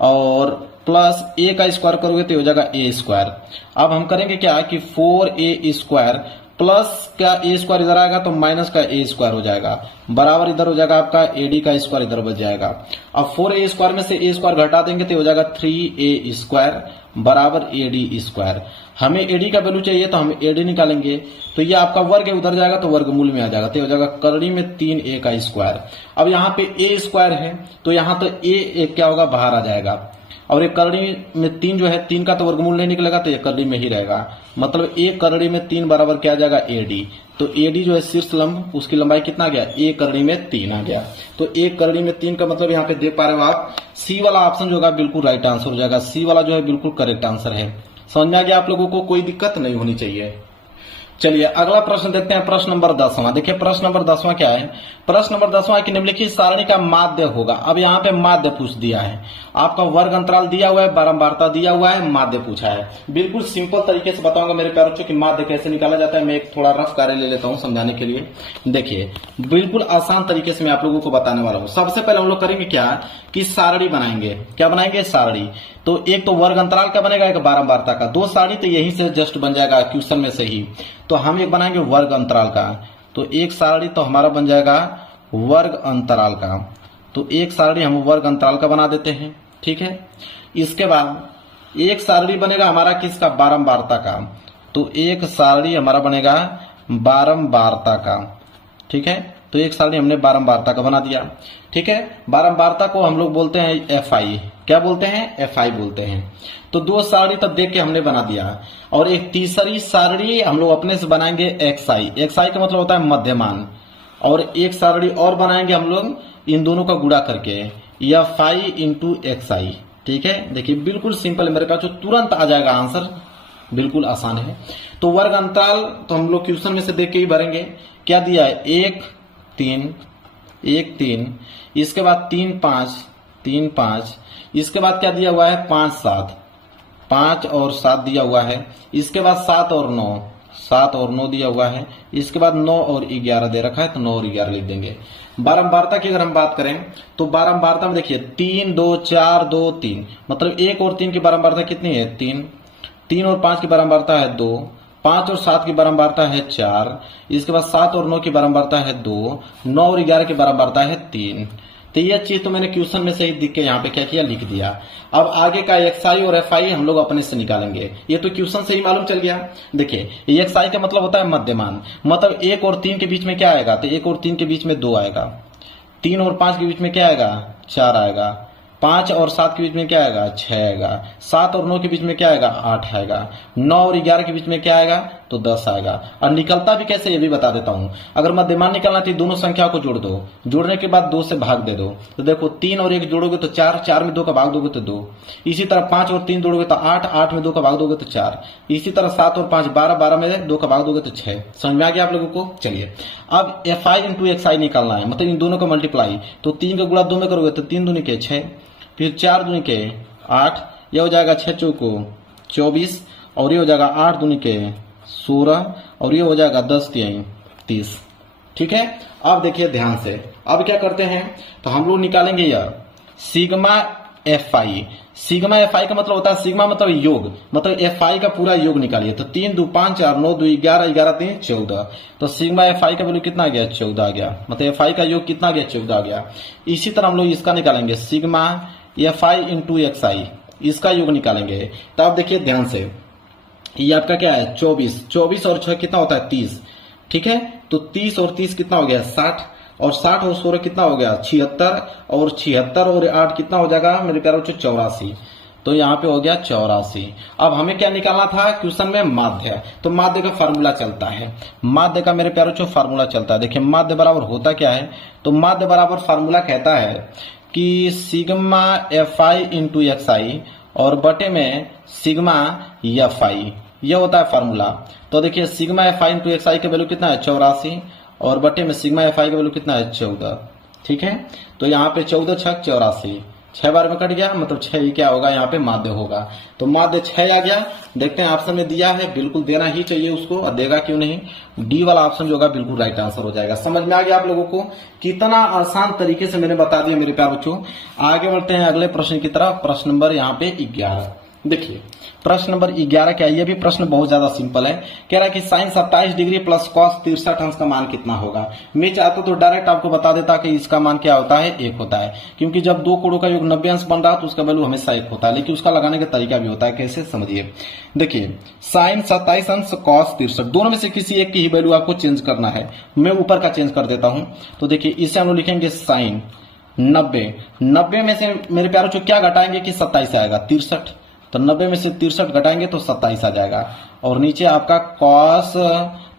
और प्लस a का स्क्वायर करोगे तो ये हो जाएगा a स्क्वायर। अब हम करेंगे क्या कि 4a स्क्वायर प्लस का a स्क्वायर इधर आएगा तो माइनस का a स्क्वायर हो जाएगा बराबर इधर हो जाएगा आपका AD का स्क्वायर इधर बच जाएगा। अब 4a स्क्वायर में से a स्क्वायर घटा देंगे तो हो जाएगा 3a स्क्वायर बराबर AD स्क्वायर। हमें AD का वैल्यू चाहिए तो हम AD निकालेंगे, तो ये आपका वर्ग उधर जाएगा तो वर्गमूल में आ जाएगा, तो हो जाएगा करणी में 3a का स्क्वायर। अब यहाँ पे a स्क्वायर है तो यहाँ तो a क्या होगा बाहर आ जाएगा और ये करणी में 3 जो है 3 का तो वर्गमूल नहीं निकलेगा तो ये करणी में ही रहेगा, मतलब a करणी में 3 बराबर क्या आ जाएगा AD। तो AD जो है शीर्ष लंब उसकी लंबाई कितना आ गया a करणी में 3 आ गया। तो a करणी में 3 का मतलब यहाँ पे देख पा रहे हो आप C वाला ऑप्शन जो होगा बिल्कुल राइट आंसर हो जाएगा। C वाला जो है बिल्कुल करेक्ट आंसर है। समझ में आ गया आप लोगों को, कोई दिक्कत नहीं होनी चाहिए। चलिए अगला प्रश्न देखते हैं, प्रश्न नंबर 10वां। देखिए प्रश्न नंबर 10वां क्या है, प्रश्न नंबर 10वां कि निम्नलिखित सारणी का माध्य होगा। अब यहाँ पे माध्य पूछ दिया है, आपका वर्ग अंतराल दिया हुआ है, बारंबारता दिया हुआ है, माध्य पूछा है। बिल्कुल सिंपल तरीके से बताऊंगा मेरे प्यारे बच्चों कि माध्य कैसे निकाला जाता है। मैं एक थोड़ा रफ कार्य ले लेता हूँ समझाने के लिए। देखिए बिल्कुल आसान तरीके से मैं आप लोगों को बताने वाला हूँ। सबसे पहले हम लोग करेंगे क्या कि सारणी बनाएंगे। क्या बनाएंगे सारणी, तो एक तो वर्ग अंतराल का बनेगा, एक बारंबारता का। दो सारणी तो यहीं से जस्ट बन जाएगा क्वेश्चन में से ही। तो हम एक बनाएंगे वर्ग अंतराल का, तो एक सारणी तो हमारा बन जाएगा वर्ग अंतराल का। तो एक सारणी हम वर्ग अंतराल का बना देते हैं, ठीक है। इसके बाद एक सारणी बनेगा हमारा किसका बारंबारता का, तो एक सारणी हमारा बनेगा बारंबारता का, ठीक है। तो एक सारणी हमने बारंबारता का बना दिया, ठीक है। बारंबारता को हम लोग बोलते हैं FI, क्या बोलते हैं, एफ आई बोलते हैं। तो दो सारणी तब देख के हमने बना दिया, और एक तीसरी सारणी हम लोग अपने से बनाएंगे एक्स आई। एक्स आई का मतलब होता है मध्यमान, और एक सारणी और बनाएंगे हम लोग इन दोनों का गुणा करके, एफ आई इंटू एक्स आई। ठीक है, देखिए बिल्कुल सिंपल, मेरे पास जो तुरंत आ जाएगा आंसर, बिल्कुल आसान है। तो वर्ग अंतराल तो हम लोग क्वेश्चन में से देख के ही भरेंगे। क्या दिया है, 1 3 1 3, इसके बाद 3 5 3 5, इसके बाद क्या दिया हुआ है 5 7, 5 और 7 दिया हुआ है, इसके बाद 7 और 9, 7 और 9 दिया हुआ है, इसके बाद 9 और 11 दे रखा है, तो 9 और 11 लिख देंगे। बारंबारता की अगर हम बात करें तो बारंबारता में देखिए 3 2 4 2 3, मतलब 1 और 3 की बारंबारता कितनी है, 3। 3 और 5 की बारंबारता है 2, 5 और 7 की बारंबारता है 4, इसके बाद 7 और 9 की बारंबारता है 2, 9 और 11 की बारंबारता है 3। तो यह चीज तो मैंने क्वेश्चन में से ही दिख के यहाँ पे क्या किया, लिख दिया। अब आगे का एक्स आई और एफ आई हम लोग अपने से निकालेंगे, ये तो क्वेश्चन से ही मालूम चल गया। देखिए एक्स आई का मतलब होता है मध्यमान, मतलब 1 और 3 के बीच में क्या आएगा, तो 1 और 3 के बीच में 2 आएगा, 3 और 5 के बीच में क्या आएगा, 4 आएगा, 5 और 7 के बीच में क्या आएगा, 6 आएगा, 7 और 9 के बीच में क्या आएगा, 8 आएगा, 9 और 11 के बीच में क्या आएगा, तो 10 आएगा। और निकलता भी कैसे ये भी बता देता हूं। अगर मध्यमान निकलना तो दोनों संख्या को जोड़ दो, जोड़ने के बाद 2 से भाग दे दो, तो देखो 3 और 1 जोड़ोगे तो 4, 4 में 2 का भाग दोगे तो 2, इसी तरह 5 और 3 जोड़ोगे तो 8, 8 में 2 का भाग दोगे तो 4, इसी तरह 7 और 5 12, 12 में 2 का भाग दोगे तो 6। समझ में आ गया आप लोगों को। चलिए अब एफ आई इंटू एक्स आई निकालना है, मतलब इन दोनों का मल्टीप्लाई, तो 3 का गुणा 2 में करोगे तो 3 दूनी के 6, फिर 4 दूनी के 8, यह हो जाएगा 6 चौको 24, और ये हो जाएगा 8 दूनी के 16, और ये हो जाएगा 10 3 30। ठीक है, अब देखिए ध्यान से, अब क्या करते हैं, तो हम लोग निकालेंगे यह सिग्मा एफ आई। सिग्मा एफ आई का मतलब होता है, सिग्मा मतलब योग, मतलब एफ आई का पूरा योग निकालिए। तो 3 2 5 4 9 2 11 11 3 14, तो सिग्मा एफ आई का वैल्यू कितना आ गया, 14 आ गया, मतलब एफ आई का योग कितना आ गया, 14 आ गया। इसी तरह हम लोग इसका निकालेंगे, sigma f i into x i, इसका योग निकालेंगे। तो आप देखिए ध्यान से, ये आपका क्या है 24, 24 और 6 कितना होता है 30। ठीक है, तो 30 और 30 कितना हो गया 60, और 60 और 16 कितना हो गया 76, और 76 और 8 कितना हो जाएगा मेरे प्यारे बच्चों 84। तो यहाँ पे हो गया 84। अब हमें क्या निकालना था क्वेश्चन में, माध्य। तो माध्य का फार्मूला चलता है, माध्य का मेरे प्यारे बच्चों फार्मूला चलता है। देखिए माध्य बराबर होता क्या है, तो माध्य बराबर फार्मूला कहता है कि sigma f i into x i और बटे में सिग्मा एफ आई, यह होता है फार्मूला। तो देखिए sigma f i into x i का वैल्यू कितना है 84, और बटे में सिग्मा एफ आई का वैल्यू कितना है 14। ठीक है, तो यहाँ पे 14 6 84, 6 बार में कट गया, मतलब 6 ही क्या होगा यहाँ पे माध्य होगा। तो माध्य 6 आ गया। देखते हैं ऑप्शन में दिया है, बिल्कुल देना ही चाहिए उसको, और देगा क्यों नहीं, डी वाला ऑप्शन जो होगा बिल्कुल राइट आंसर हो जाएगा। समझ में आ गया आप लोगों को, कितना आसान तरीके से मैंने बता दिया मेरे प्यारे बच्चों। आगे बढ़ते हैं अगले प्रश्न की तरफ। प्रश्न नंबर यहाँ पे 11। देखिए प्रश्न नंबर 11 क्या है, ये भी प्रश्न बहुत ज्यादा सिंपल है। कह रहा है कि साइन 27 डिग्री प्लस कॉस 63 अंश का मान कितना होगा। मैं चाहता तो डायरेक्ट आपको बता देता कि इसका मान क्या होता है, 1 होता है, क्योंकि जब दो कोणों का योग 90 अंश बन रहा है तो उसका वैल्यू हमेशा 1 होता है, लेकिन उसका लगाने का तरीका भी होता है। कैसे, समझिए। देखिए साइन 27 अंश कॉस 63, दोनों में से किसी एक की ही वैल्यू आपको चेंज करना है। मैं ऊपर का चेंज कर देता हूं। तो देखिए इसे हम लोग लिखेंगे साइन 90 में से मेरे प्यारों जो क्या घटाएंगे कि 27 आएगा 63, तो 90 में से 63 घटाएंगे तो 27 आ जाएगा, और नीचे आपका कॉस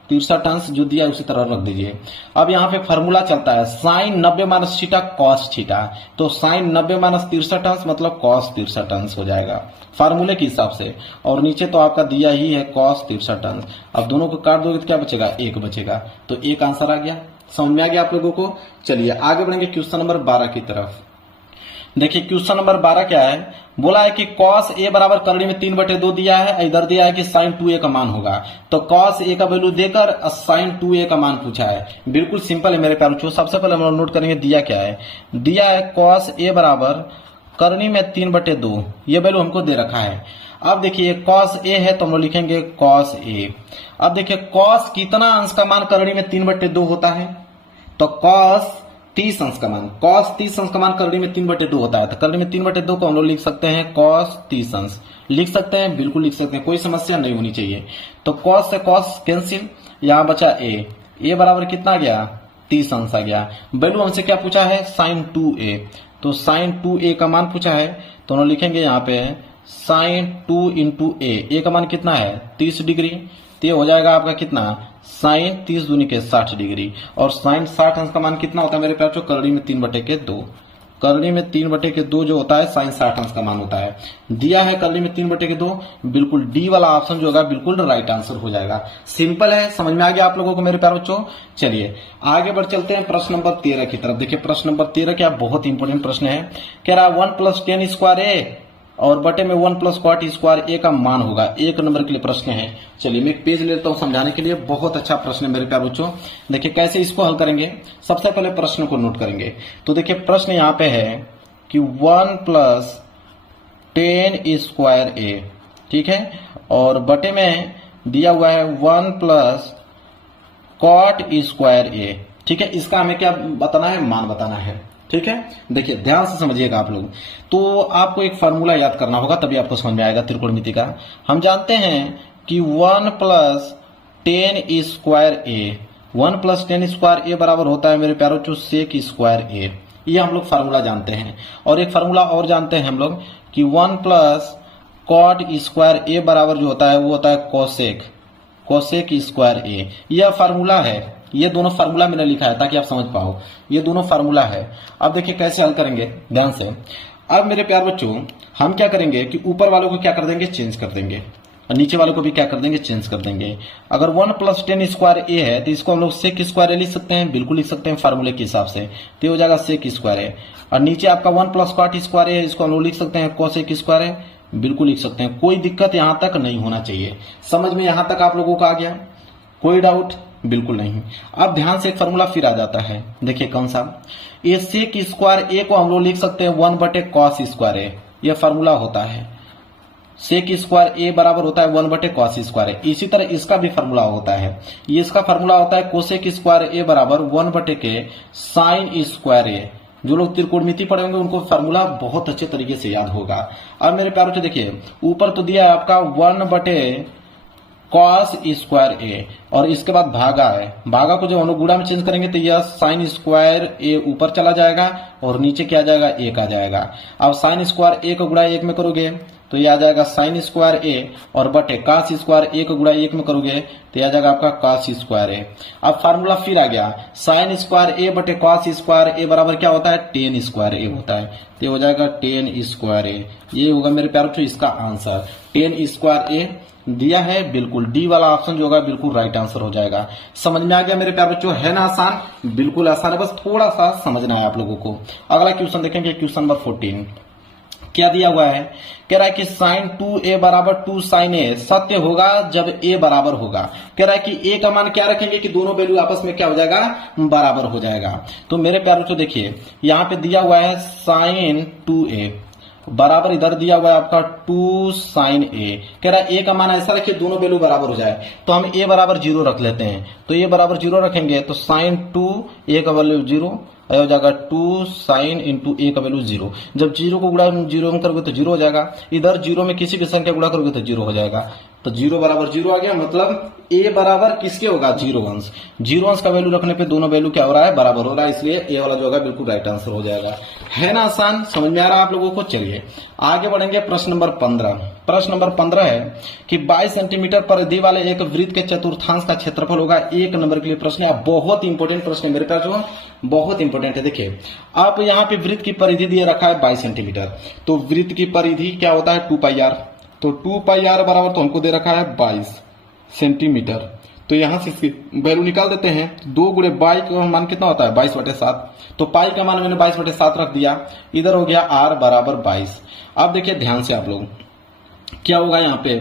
63 अंश जो दिया उसी तरह रख दीजिए। अब यहाँ पे फॉर्मूला चलता है sine 90 minus theta cos theta, तो साइन 90 माइनस 63 अंश मतलब कॉस 63 अंश हो जाएगा फार्मूले के हिसाब से, और नीचे तो आपका दिया ही है कॉस 63 अंश। अब दोनों को काट दोगे तो क्या बचेगा, 1 बचेगा, तो 1 आंसर आ गया। समझ में आ गया आप लोगों को। चलिए आगे बढ़ेंगे क्वेश्चन नंबर 12 की तरफ। देखिए क्वेश्चन नंबर 12 क्या है, बोला है कि cos a बराबर करड़ी में 3/2 दिया है, इधर दिया है कि sin 2a का मान होगा। तो cos a का वैल्यू देकर sin 2a का मान पूछा है। बिल्कुल सिंपल है मेरे प्यारे। सबसे पहले हम लोग नोट करेंगे दिया क्या है। दिया है cos a बराबर करनी में 3/2, ये वैल्यू हमको दे रखा है। अब देखिए cos a है तो हम लोग लिखेंगे cos a। अब देखिए cos कितना अंश का मान करनी में 3/2 होता है, तो cos 30 अंश का मान, cos 30 अंश का मान करनी में 3/2 होता है। तो करनी में 3/2 को हम लोग लिख सकते हैं cos 30 अंश, लिख सकते हैं, बिल्कुल लिख सकते हैं, कोई समस्या नहीं होनी चाहिए। तो cos से cos कैंसिल, यहां बचा a बराबर कितना आ गया 30 अंश आ गया। वैल्यू हमसे क्या पूछा है sin 2a, तो sin 2a का मान पूछा है। तो हम लिखेंगे यहाँ पे साइन 2 इंटू ए का मान कितना है 30 डिग्री। तो ये हो जाएगा आपका कितना साइन 30 दूनी के 60 डिग्री। और साइन 60 अंश का मान कितना होता है मेरे प्यार, करड़ी में 3/2, करनी में 3/2 जो होता है साइन 60 अंश का मान होता है। दिया है करनी में 3/2, बिल्कुल डी वाला ऑप्शन जो होगा बिल्कुल राइट आंसर हो जाएगा। सिंपल है, समझ में आ गया आप लोगों को मेरे प्यारे बच्चों। चलिए आगे बढ़ चलते हैं प्रश्न नंबर 13 की तरफ। देखिए प्रश्न नंबर 13 क्या बहुत इंपॉर्टेंट प्रश्न है। कह रहा है 1 + 10 स्क्वायर ए और बटे में 1 + cot स्क्वायर ए का मान होगा। 1 नंबर के लिए प्रश्न है। चलिए मैं एक पेज लेता हूं समझाने के लिए। बहुत अच्छा प्रश्न है मेरे प्यारे बच्चों। देखिए कैसे इसको हल करेंगे। सबसे पहले प्रश्न को नोट करेंगे। तो देखिए प्रश्न यहां पे है कि 1 + 10 स्क्वायर ए, ठीक है, और बटे में दिया हुआ है 1 + cot स्क्वायर ए, ठीक है। इसका हमें क्या बताना है, मान बताना है, ठीक है। देखिए ध्यान से समझिएगा आप लोग। तो आपको एक फार्मूला याद करना होगा तभी आपको समझ में आएगा त्रिकोणमिति का। हम जानते हैं कि 1 + 10 स्क्वायर ए, 1 + 10 स्क्वायर ए बराबर होता है मेरे प्यारों जो सेक स्क्वायर ए। ये हम लोग फार्मूला जानते हैं। और एक फार्मूला और जानते हैं हम लोग कि 1 + cot स्क्वायर ए बराबर जो होता है वो होता है कोसेक स्क्वायर ए। यह फार्मूला है। ये दोनों फार्मूला मैंने लिखा है ताकि आप समझ पाओ। ये दोनों फार्मूला है। अब देखिए कैसे हल करेंगे ध्यान से। अब मेरे प्यार बच्चों हम क्या करेंगे कि ऊपर वालों को क्या कर देंगे, चेंज कर देंगे, और नीचे वालों को भी क्या कर देंगे, चेंज कर देंगे। अगर 1 + 10 स्क्वायर ए है तो इसको हम लोग सेक स्क्वायर ए लिख सकते हैं, बिल्कुल लिख सकते हैं फार्मूले के हिसाब से। तो हो जाएगा सेक स्क्वायर ए। और नीचे आपका 1 + cot स्क्वायर ए है, इसको हम लोग लिख सकते हैं कोसेक स्क्वायर ए, बिल्कुल लिख सकते हैं। कोई दिक्कत यहां तक नहीं होना चाहिए। समझ में यहां तक आप लोगों को आ गया, कोई डाउट बिल्कुल नहीं। अब ध्यान से एक फार्मूला फिर आ जाता है। देखिए कौन सा, ये सेक स्क्वायर ए को हम लोग लिख सकते हैं 1/cos स्क्वायर ए। यह फार्मूला होता है। सेक स्क्वायर ए बराबर होता है 1/cos स्क्वायर ए। इसी तरह इसका भी फार्मूला होता है। ये इसका फार्मूला होता है कोसेक स्क्वायर ए बराबर 1/sin स्क्वायर ए। जो लोग त्रिकोणमिति पढ़ेंगे उनको फार्मूला बहुत अच्छे तरीके से याद होगा। अब मेरे प्यारों से देखिए ऊपर तो दिया है आपका 1/cos स्क्वायर ए और इसके बाद भागा है। भागा को जब हम लोग गुणा में चेंज करेंगे तो यह साइन स्क्वायर ए ऊपर चला जाएगा और नीचे क्या आ जाएगा, 1 आ जाएगा। अब साइन स्क्वायर ए को गुणा 1 में करोगे तो ये आ जाएगा साइन स्क्वायर ए, और बटे cos स्क्वायर ए को गुणा 1 में करोगे तो आ जाएगा आपका cos स्क्वायर ए। अब फार्मूला फिर आ गया, साइन स्क्वायर ए बटे cos स्क्वायर ए बराबर क्या होता है, tan स्क्वायर ए होता है। तो ये हो जाएगा tan स्क्वायर ए। ये होगा मेरे प्यारों इसका आंसर। tan स्क्वायर ए दिया है, बिल्कुल डी वाला ऑप्शन जो होगा बिल्कुल राइट आंसर हो जाएगा। समझ में आ गया मेरे प्यारे बच्चों, है ना आसान, बिल्कुल आसान है, बस थोड़ा सा समझना है आप लोगों को। अगला क्वेश्चन देखेंगे, क्वेश्चन नंबर 14 क्या दिया हुआ है। कह रहा है कि साइन 2a बराबर 2 sin a सत्य होगा जब a बराबर होगा। कह रहा है कि a का मान क्या रखेंगे कि दोनों वैल्यू आपस में क्या हो जाएगा, बराबर हो जाएगा। तो मेरे प्यारे बच्चों देखिए यहाँ पे दिया हुआ है साइन 2a बराबर इधर दिया हुआ है आपका 2 sin a। कह रहा है a का मान ऐसा रखिए दोनों वैल्यू बराबर हो जाए, तो हम a बराबर 0 रख लेते हैं। तो a बराबर 0 रखेंगे तो साइन 2 a का वैल्यू 0 हो जाएगा 2 sin इंटू a का वैल्यू 0। जब 0 को गुणा 0 में करोगे तो 0 हो जाएगा। इधर 0 में किसी भी संख्या गुणा करोगे तो 0 हो जाएगा। तो 0 बराबर 0 आ गया, मतलब a बराबर किसके होगा, 0 अंश। 0 अंश का वैल्यू रखने पे दोनों वैल्यू क्या हो रहा है, बराबर हो रहा है, इसलिए a वाला जो होगा बिल्कुल राइट आंसर हो जाएगा। है ना आसान, समझ में आ रहा है आप लोगों को। चलिए आगे बढ़ेंगे, प्रश्न नंबर 15। प्रश्न नंबर 15 है कि 22 सेंटीमीटर परिधि वाले एक वृत्त के चतुर्थांश का क्षेत्रफल होगा। 1 नंबर के लिए प्रश्न है, बहुत इंपॉर्टेंट प्रश्न है मेरे पास, जो बहुत इंपॉर्टेंट है। देखिए आप यहाँ पे वृत्त की परिधि दिए रखा है 22 सेंटीमीटर, तो वृत्त की परिधि क्या होता है 2πr। तो 2πr बराबर तो हमको दे रखा है 22 सेंटीमीटर। तो यहां से इसकी वैल्यू निकाल देते हैं। 2 गुणे बाई का मान कितना होता है, 22/7। तो पाई का मान मैंने 22/7 रख दिया। इधर हो गया r बराबर 22। अब देखिए ध्यान से आप लोग, क्या होगा यहाँ पे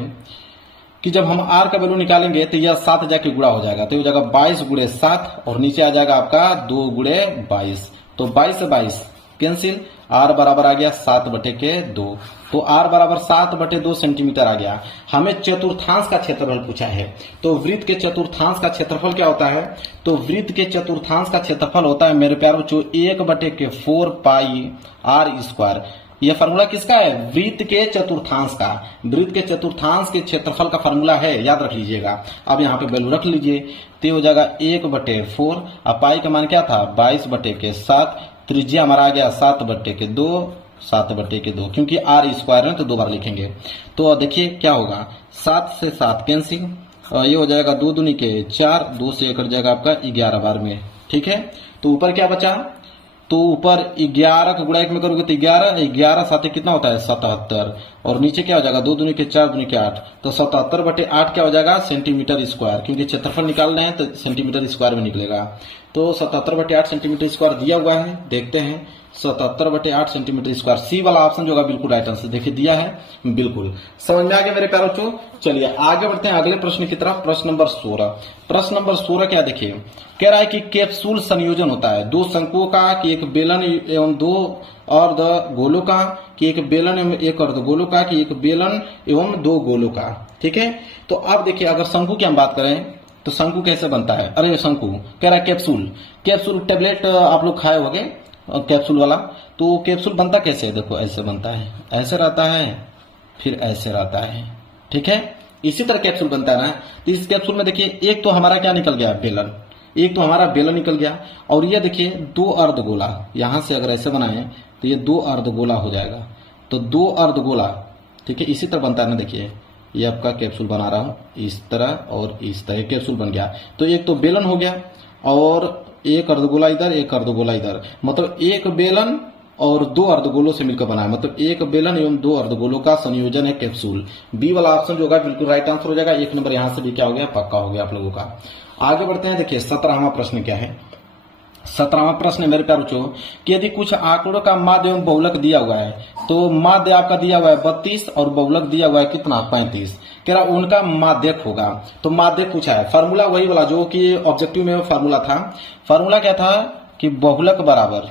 कि जब हम r का वैल्यू निकालेंगे तो यह 7 जाके गुणा हो जाएगा। तो हो जाएगा 22 गुणे 7 और नीचे आ जाएगा आपका 2 गुणे 22। तो 22 से 22 कैंसिल, r बराबर आ गया 7/2। तो r बराबर 7/2 सेंटीमीटर आ गया। हमें चतुर्थांश का क्षेत्रफल पूछा है। तो वृत्त के चतुर्थांश का क्षेत्रफल क्या होता है, तो वृत्त के चतुर्थांश का क्षेत्रफल होता है मेरे प्यारे बच्चों 1/4 पाई r स्क्वायर। यह फार्मूला किसका है, वृत्त के चतुर्थांश का। वृत्त के चतुर्थांश के क्षेत्रफल का फार्मूला है, याद रख लीजिएगा। अब यहाँ पे वैल्यू रख लीजिए, तो हो जाएगा 1/4। अब पाई का मान क्या था 22/7, त्रिज्या हमारा आ गया 7/2 7/2, क्योंकि r स्क्वायर है तो 2 बार लिखेंगे। तो देखिए क्या होगा, 7 से 7 कैंसिल, ये हो जाएगा 2 दूनी के 4, 2 से कट जाएगा आपका 11 बार में। ठीक है, तो ऊपर क्या बचा, तो ऊपर 11 का गुणा 1 में करोगे तो 11, 11 साथ कितना होता है 77, और नीचे क्या हो जाएगा 2 दूनी के 4, दूनी के 8, तो 77/8 क्या हो जाएगा सेंटीमीटर स्क्वायर, क्योंकि क्षेत्रफल निकाल रहे हैं तो सेंटीमीटर स्क्वायर में निकलेगा। तो 77/8 सेंटीमीटर स्क्वायर दिया हुआ है, देखते हैं 77/8 सेंटीमीटर स्क्वायर, सी वाला ऑप्शन जो होगा बिल्कुल राइट आंसर। देखिए दिया है बिल्कुल, समझ में आ गया मेरे प्यारे बच्चों। चलिए आगे बढ़ते हैं अगले प्रश्न की तरफ, प्रश्न नंबर 16। प्रश्न नंबर 16 क्या देखिए, कह रहा है कि कैप्सूल संयोजन होता है 2 शंकुओं का, कि एक बेलन एवं 2 अर्धगोलों का, कि एक बेलन एवं 1 अर्धगोलों का, कि एक बेलन एवं 2 गोलों का। ठीक है, तो अब देखिए अगर शंकु की हम बात करें तो शंकु कैसे बनता है, अरे शंकु कह रहा है कैप्सूल, कैप्सूल टेबलेट आप लोग खाए होंगे कैप्सूल वाला, तो कैप्सूल बनता कैसे है, देखो ऐसे बनता है, ऐसे रहता है, फिर ऐसे रहता है। ठीक है, इसी तरह कैप्सूल बनता है ना। तो इस कैप्सूल में देखिए एक तो हमारा क्या निकल गया बेलन, एक तो हमारा बेलन निकल गया, और ये देखिए 2 अर्धगोला, यहां से अगर ऐसे बनाए तो ये 2 अर्धगोला हो जाएगा, तो 2 अर्धगोला। ठीक है, इसी तरह बनता है ना, देखिए ये आपका कैप्सूल बना रहा हूं इस तरह और इस तरह, कैप्सूल बन गया। तो एक तो बेलन हो गया और एक अर्धगोला इधर, एक अर्धगोला इधर, मतलब एक बेलन और 2 अर्धगोलों से मिलकर बना है, मतलब एक बेलन एवं 2 अर्धगोलों का संयोजन है कैप्सूल। बी वाला ऑप्शन जो होगा बिल्कुल राइट आंसर हो जाएगा। 1 नंबर यहां से भी क्या हो गया, पक्का हो गया आप लोगों का। आगे बढ़ते हैं, देखिए 17वां प्रश्न क्या है। 17वां प्रश्न मेरे प्यारे बच्चों कि यदि कुछ आंकड़ों का माध्य एवं बहुलक दिया हुआ है, तो माध्य आपका दिया हुआ है 32 और बहुलक दिया हुआ है कितना 35, कह रहा उनका माध्यक होगा। तो माध्यक पूछा है, फार्मूला वही वाला जो कि ऑब्जेक्टिव में फार्मूला था। फार्मूला क्या था कि बहुलक बराबर,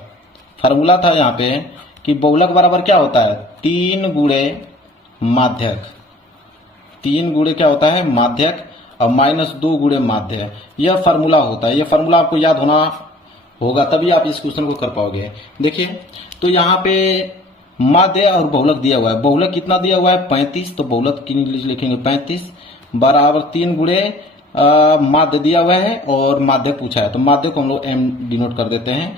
फार्मूला था यहाँ पे कि बहुलक बराबर क्या होता है 3 गुणे माध्यक, 3 गुणे क्या होता है माध्यक, और -2 गुणे माध्य, यह फार्मूला होता है। यह फार्मूला आपको याद होना होगा तभी आप इस क्वेश्चन को कर पाओगे। देखिए तो यहाँ पे माध्य और बहुलक दिया हुआ है, बहुलक कितना दिया हुआ है 35, तो बहुलक की लिखेंगे 35 बराबर 3 गुणे माध्य दिया हुआ है और माध्य पूछा है, तो माध्य को हम लोग m डिनोट कर देते हैं।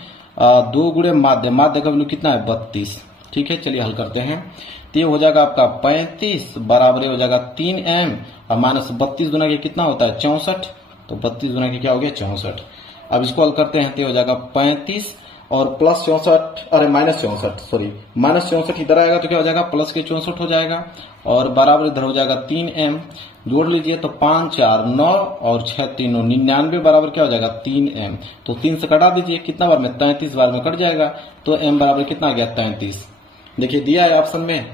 2 गुणे माध्य, माध्य का वैल्यू कितना है 32। ठीक है, चलिए हल करते हैं। तो ये हो जाएगा आपका 35 बराबर हो जाएगा 3m और -32 गुना के कितना होता है 64, तो 32 गुना के क्या हो गया 64। अब इसको हल करते हैं तो हो जाएगा 35 और प्लस 64, अरे -64 सॉरी, -64 इधर आएगा तो क्या हो जाएगा प्लस के 64 हो जाएगा, और बराबर इधर हो जाएगा 3m, जोड़ लीजिए तो 5 4 9 और 6 3 9 99 बराबर क्या हो जाएगा 3m, तो 3 से कटा दीजिए कितना बार में 33 बार में कट जाएगा, तो m बराबर कितना आ गया 33। देखिए दिया है ऑप्शन में,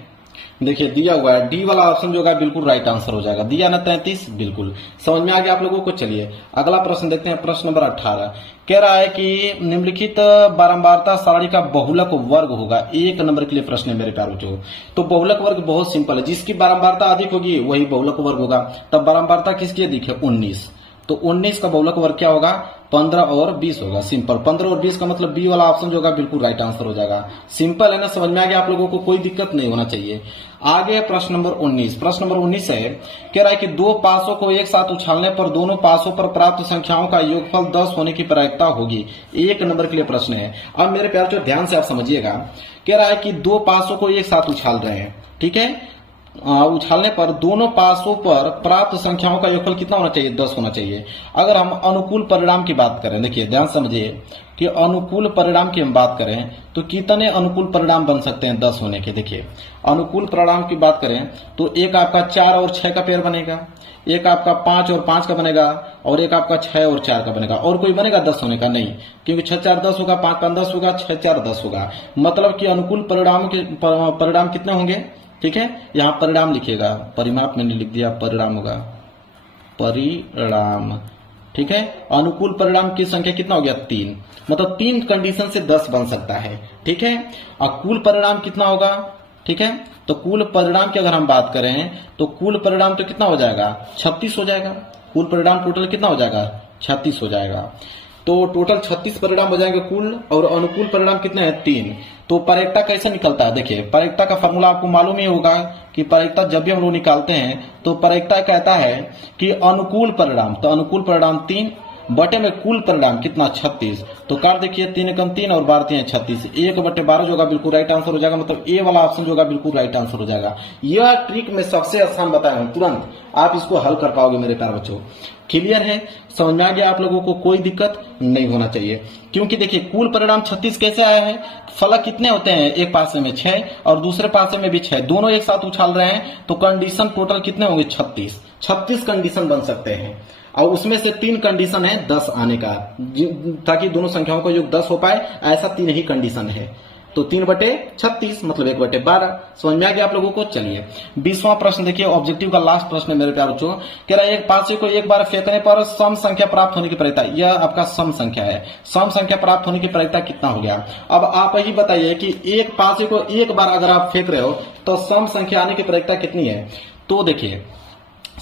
देखिए दिया हुआ है डी वाला ऑप्शन जो होगा बिल्कुल राइट आंसर हो जाएगा, दिया ना 33, बिल्कुल समझ में आ गया आप लोगों को। चलिए अगला प्रश्न देखते हैं, प्रश्न नंबर 18 कह रहा है कि निम्नलिखित बारंबारता सारणी का बहुलक वर्ग होगा। 1 नंबर के लिए प्रश्न है मेरे प्यारे बच्चों। तो बहुलक वर्ग बहुत सिंपल है, जिसकी बारंबारता अधिक होगी वही बहुलक वर्ग होगा। तब बारंबारता किसकी अधिक है 19, तो 19 का बहुलक वर्ग क्या होगा 15 और 20 होगा। सिंपल 15 और 20 का मतलब बी वाला ऑप्शन जो होगा बिल्कुल राइट आंसर हो जाएगा। सिंपल है ना, समझ में आ गया आप लोगों को, कोई दिक्कत नहीं होना चाहिए। आगे प्रश्न नंबर 19, प्रश्न नंबर 19 है कह रहा है कि 2 पासों को एक साथ उछालने पर दोनों पासों पर प्राप्त संख्याओं का योगफल 10 होने की प्रायिकता होगी। 1 नंबर के लिए प्रश्न है। अब मेरे प्यार जो ध्यान से आप समझिएगा, कह रहा है कि 2 पासों को एक साथ उछाल रहे हैं, ठीक है, उछालने पर दोनों पासों पर प्राप्त संख्याओं का योगफल कितना होना चाहिए 10 होना चाहिए। अगर हम अनुकूल परिणाम की बात करें, देखिए ध्यान समझिए कि अनुकूल परिणाम की हम बात करें तो कितने अनुकूल परिणाम बन सकते हैं 10 होने के। देखिए अनुकूल परिणाम की बात करें तो एक आपका 4 और 6 का पेयर बनेगा, एक आपका 5 और 5 का बनेगा, और एक आपका 6 और 4 का बनेगा, और कोई बनेगा 10 होने का नहीं, क्योंकि 6 4 10 होगा, 5 5 10 होगा, 6 4 10 होगा। मतलब कि अनुकूल परिणाम कितने होंगे, ठीक है, यहाँ परिणाम लिखिएगा, परिमाप मैंने लिख दिया, परिणाम होगा परिणाम, ठीक है। अनुकूल परिणाम की संख्या कितना हो गया 3, मतलब 3 कंडीशन से 10 बन सकता है, ठीक है। और कुल परिणाम कितना होगा, ठीक है, तो कुल परिणाम की अगर हम बात करें तो कुल परिणाम तो कितना हो जाएगा 36 हो जाएगा। कुल परिणाम टोटल कितना हो जाएगा 36 हो जाएगा। तो टोटल 36 परिणाम हो जाएंगे कुल, और अनुकूल परिणाम कितने हैं 3। तो प्रायिकता कैसे निकलता है, देखिए प्रायिकता का फॉर्मूला आपको मालूम ही होगा कि प्रायिकता जब भी हम लोग निकालते हैं तो प्रायिकता कहता है कि अनुकूल परिणाम, तो अनुकूल परिणाम 3 बटे में कुल परिणाम कितना 36। तो काट देखिए 3 एकम 3 और 12 3 36, 1/12 जो होगा बिल्कुल राइट आंसर हो जाएगा, मतलब ए वाला ऑप्शन जो होगा बिल्कुल राइट आंसर हो जाएगा। यह ट्रिक में सबसे आसान बताया हूं, तुरंत आप इसको हल कर पाओगे मेरे प्यारे बच्चों। क्लियर है, समझ में आ गया आप लोगों को, कोई दिक्कत नहीं होना चाहिए। क्योंकि देखिए कुल परिणाम 36 कैसे आया है, फलक कितने होते हैं, एक पासे में 6 और दूसरे पासे में भी 6, दोनों एक साथ उछाल रहे हैं, तो कंडीशन टोटल कितने होंगे 36 कंडीशन बन सकते हैं। और उसमें से 3 कंडीशन है 10 आने का, ताकि दोनों संख्याओं का योग 10 हो पाए, ऐसा 3 ही कंडीशन है। तो 3/36 मतलब 1/12। समझ में आ गया आप लोगों को। चलिए 20वां प्रश्न देखिए, ऑब्जेक्टिव का लास्ट प्रश्न है मेरे प्यारे बच्चों। कह रहा है एक पासे को एक बार फेंकने पर सम संख्या प्राप्त होने की प्रयता, यह आपका सम संख्या है, सम संख्या प्राप्त होने की प्रयता कितना हो गया। अब आप ही बताइए कि एक पासे को एक बार अगर आप फेंक रहे हो तो सम संख्या आने की प्रयता कितनी है। तो देखिए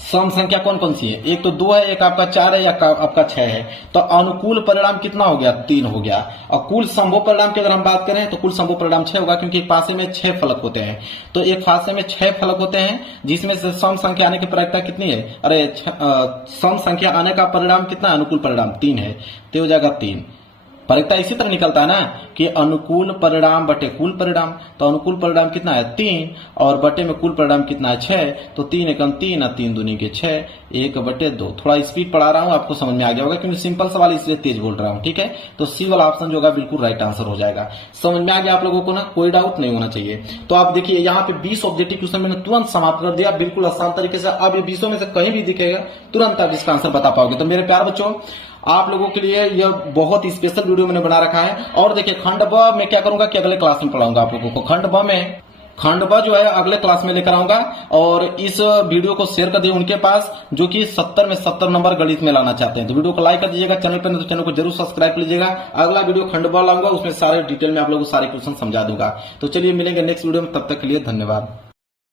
सम संख्या कौन कौन सी है, एक तो 2 है, एक आपका 4 है, या आपका 6 है। तो अनुकूल परिणाम कितना हो गया, 3 हो गया। और कुल संभव परिणाम की अगर हम बात करें तो कुल संभव परिणाम 6 होगा, क्योंकि एक पासे में 6 फलक होते हैं। तो एक पासे में 6 फलक होते हैं, जिसमें से सम संख्या आने की प्रयता कितनी है, अरे सम संख्या आने का परिणाम कितना है, अनुकूल परिणाम 3 है, तो हो जाएगा 3। परिता इसी तरह निकलता है ना कि अनुकूल परिणाम बटे कुल परिणाम, तो अनुकूल परिणाम कितना है 3 और बटे में कुल परिणाम कितना है 6, तो 3 एकम 3 और 3 दूनी के 6, 1/2। थोड़ा स्पीड पढ़ा रहा हूं, आपको समझ में आ गया होगा, क्योंकि सिंपल सवाल इसलिए तेज बोल रहा हूं, ठीक है। तो सी वाला ऑप्शन जो होगा बिल्कुल राइट आंसर हो जाएगा। समझ में आ गया आप लोगों को ना, कोई डाउट नहीं होना चाहिए। तो आप देखिए यहाँ पे 20 ऑब्जेक्टिव क्वेश्चन मैंने तुरंत समाप्त कर दिया, बिल्कुल आसान तरीके से। अब ये 20 में से कहीं भी दिखेगा तुरंत आप इसका आंसर बता पाओगे। तो मेरे प्यारे बच्चों, आप लोगों के लिए यह बहुत स्पेशल वीडियो मैंने बना रखा है। और देखिए खंड ब में क्या करूंगा कि अगले क्लास में पढ़ाऊंगा आप लोगों को। खंड ब जो है अगले क्लास में लेकर आऊंगा। और इस वीडियो को शेयर कर दिए उनके पास जो कि 70 में 70 नंबर गणित में लाना चाहते हैं। तो वीडियो को लाइक कर दीजिएगा, चैनल पर तो चैनल को जरूर सब्सक्राइब कर लीजिएगा। अगला वीडियो खंड ब लाऊंगा, उसमें सारे डिटेल में आप लोगों को सारे क्वेश्चन समझा दूंगा। तो चलिए मिलेंगे नेक्स्ट वीडियो में, तब तक के लिए धन्यवाद।